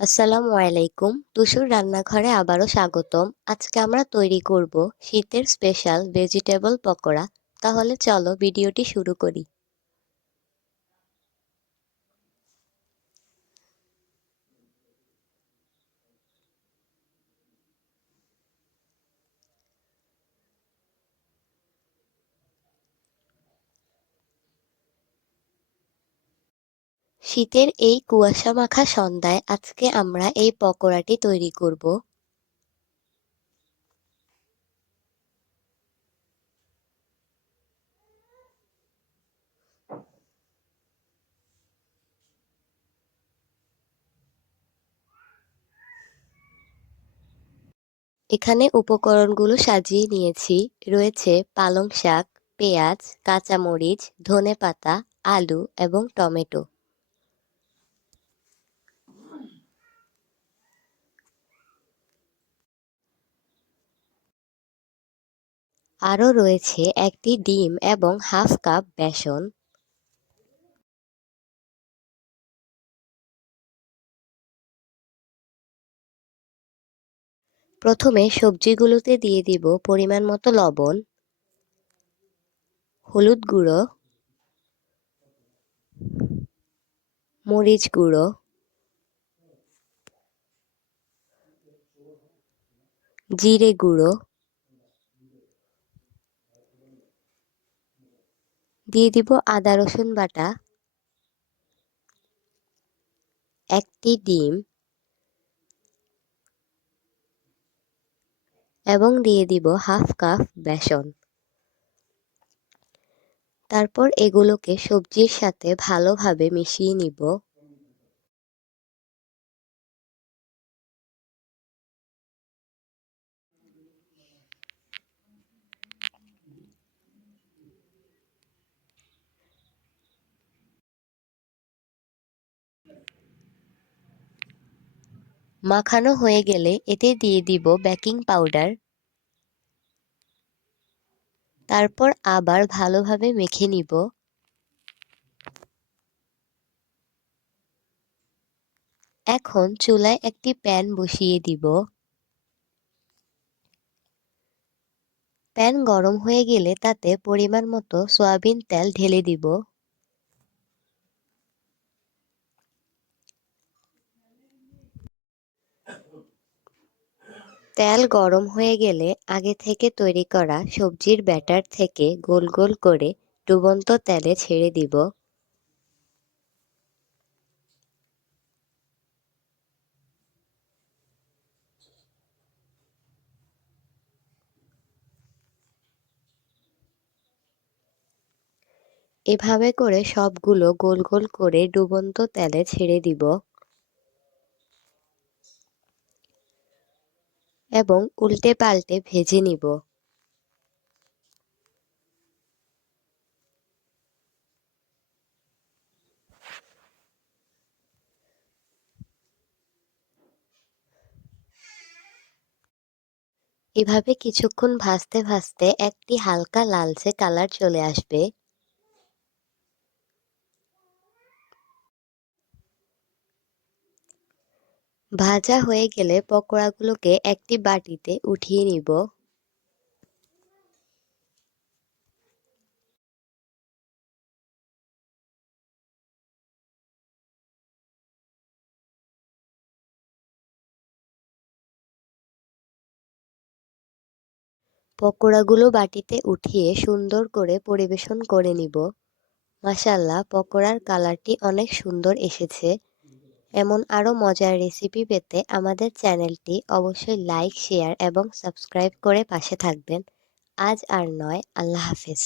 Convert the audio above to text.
আসসালামু আলাইকুম। টুসুর রান্নাঘরে আবারও স্বাগতম। আজকে আমরা তৈরি করব শীতের স্পেশাল ভেজিটেবল পকোড়া। তাহলে চলো ভিডিওটি শুরু করি। শীতের এই কুয়াশা মাখা সন্ধ্যায় আজকে আমরা এই পকোড়াটি তৈরি করব। এখানে উপকরণগুলো সাজিয়ে নিয়েছি। রয়েছে পালং শাক, পেঁয়াজ, কাঁচামরিচ ধনে পাতা আলু এবং টমেটো। আরও রয়েছে একটি ডিম এবং হাফ কাপ বেসন। প্রথমে সবজিগুলোতে দিয়ে দিব পরিমাণ মতো লবণ, হলুদ গুঁড়ো, মরিচ গুঁড়ো, জিরে গুঁড়ো দিয়ে দিব আদা, রসুন বাটা, একটি ডিম এবং দিয়ে দিব হাফ কাপ বেসন। তারপর এগুলোকে সবজির সাথে ভালোভাবে মিশিয়ে নিব। মাখানো হয়ে গেলে এতে দিয়ে দিব বেকিং পাউডার। তারপর আবার ভালোভাবে মেখে নিব। এখন চুলায় একটি প্যান বসিয়ে দিব। প্যান গরম হয়ে গেলে তাতে পরিমাণ মতো সয়াবিন তেল ঢেলে দিব। তেল গরম হয়ে গেলে আগে থেকে তৈরি করা সবজির ব্যাটার থেকে গোল গোল করে ডুবন্ত তেলে ছেড়ে দিব। এভাবে করে সবগুলো গোল গোল করে ডুবন্ত তেলে ছেড়ে দিব। এবং উল্টে পাল্টে ভেজে নিব। এভাবে কিছুক্ষণ ভাজতে ভাজতে একটি হালকা লালচে কালার চলে আসবে। ভাজা হয়ে গেলে পকোড়াগুলোকে একটি বাটিতে উঠিয়ে নিব। পকোড়াগুলো বাটিতে উঠিয়ে সুন্দর করে পরিবেশন করে নিব। মাসাল্লাহ পকোড়ার কালারটি অনেক সুন্দর এসেছে। এমন আরও মজার রেসিপি পেতে আমাদের চ্যানেলটি অবশ্যই লাইক শেয়ার এবং সাবস্ক্রাইব করে পাশে থাকবেন। আজ আর নয়, আল্লাহ হাফিজ।